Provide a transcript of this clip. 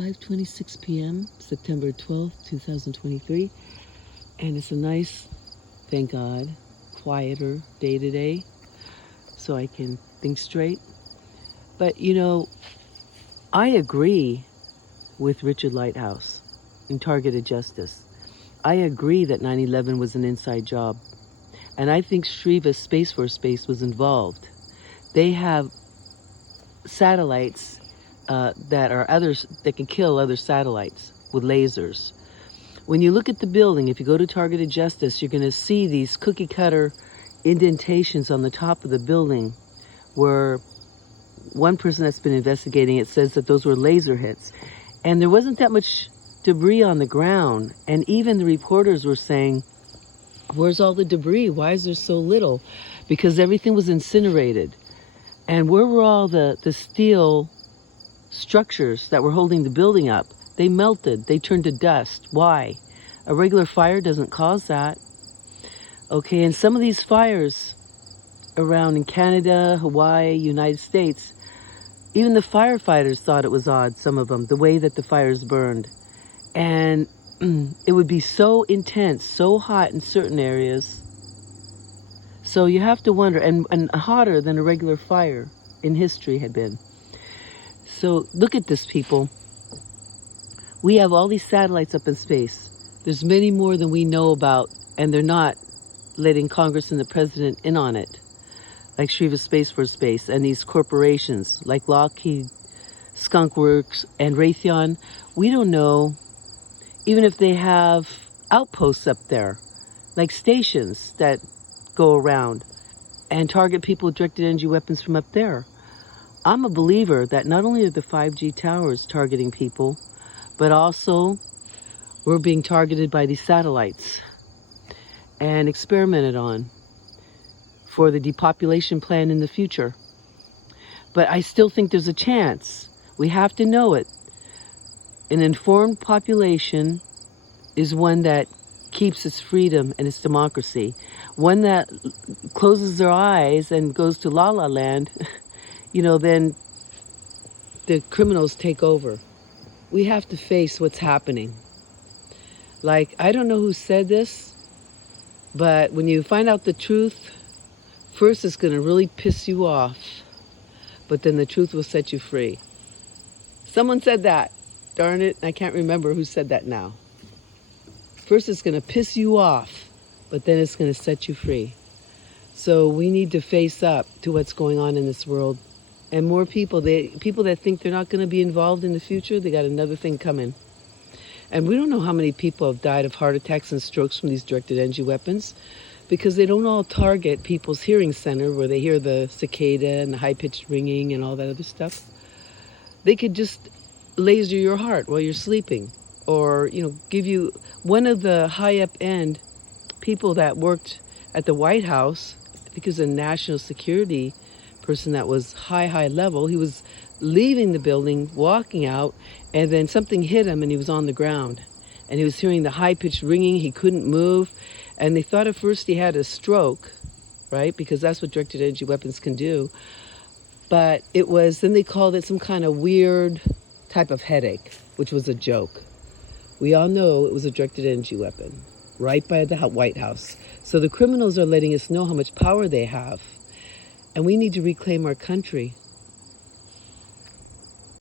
5:26 p.m., September 12th, 2023. And it's a nice, thank God, quieter day today, so I can think straight. But, I agree with Richard Lighthouse in Targeted Justice. I agree that 9/11 was an inside job. And I think Sriva Space Force Base was involved. They have satellites that can kill other satellites with lasers. When you look at the building, if you go to Targeted Justice, you're going to see these cookie cutter indentations on the top of the building where one person that's been investigating it says that those were laser hits. And there wasn't that much debris on the ground. And even the reporters were saying, where's all the debris? Why is there so little? Because everything was incinerated. And where were all the steel structures that were holding the building up? They melted. They turned to dust. Why? A regular fire doesn't cause that. Okay, and some of these fires around in Canada, Hawaii, United States, even the firefighters thought it was odd, some of them, the way that the fires burned. And it would be so intense, so hot in certain areas. So you have to wonder, and hotter than a regular fire in history had been. So look at this, people. We have all these satellites up in space. There's many more than we know about, and they're not letting Congress and the president in on it, like Sriva Space Force Base and these corporations like Lockheed, Skunk Works, and Raytheon. We don't know even if they have outposts up there, like stations that go around and target people with directed energy weapons from up there. I'm a believer that not only are the 5G towers targeting people, but also we're being targeted by these satellites and experimented on for the depopulation plan in the future. But I still think there's a chance. We have to know it. An informed population is one that keeps its freedom and its democracy. One that closes their eyes and goes to la la land, then the criminals take over. We have to face what's happening. Like, I don't know who said this, but when you find out the truth, first it's going to really piss you off, but then the truth will set you free. Someone said that. Darn it, I can't remember who said that now. First it's going to piss you off, but then it's going to set you free. So we need to face up to what's going on in this world. And more people that think they're not going to be involved in the future, they got another thing coming. And we don't know how many people have died of heart attacks and strokes from these directed energy weapons, because they don't all target people's hearing center where they hear the cicada and the high-pitched ringing and all that other stuff. They could just laser your heart while you're sleeping, or give you one of the high-up end people that worked at the White House. I think it was a national security person that was high level. He was leaving the building, walking out, and then something hit him and he was on the ground. And he was hearing the high-pitched ringing. He couldn't move. And they thought at first he had a stroke, right? Because that's what directed energy weapons can do. But then they called it some kind of weird type of headache, which was a joke. We all know it was a directed energy weapon, right by the White House. So the criminals are letting us know how much power they have. And we need to reclaim our country.